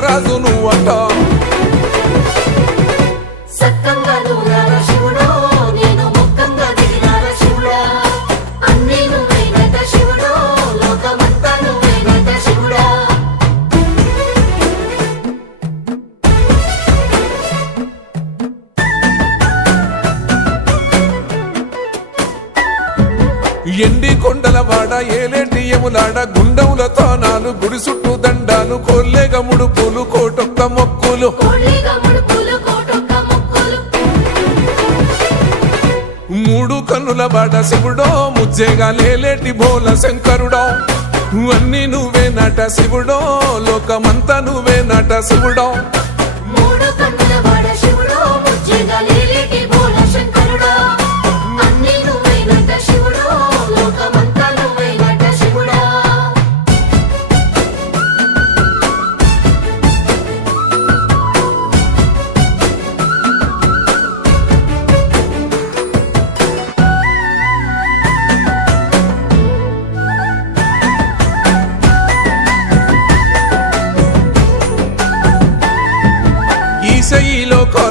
razu nu atam ఎండి కొండల వాడ ఏలేటి ఎములాడ గుండములతో నాలు గుడి చుట్టూ దండాలు కొల్లేగ ముడుపులు కోటొక్క మొక్కులు. మూడు కన్నుల బాట శివుడో ముజ్జేగా లేలేటి బోల శంకరుడో. అన్ని నువ్వే నట శివుడో లోకమంతా నువ్వే నట శివుడో.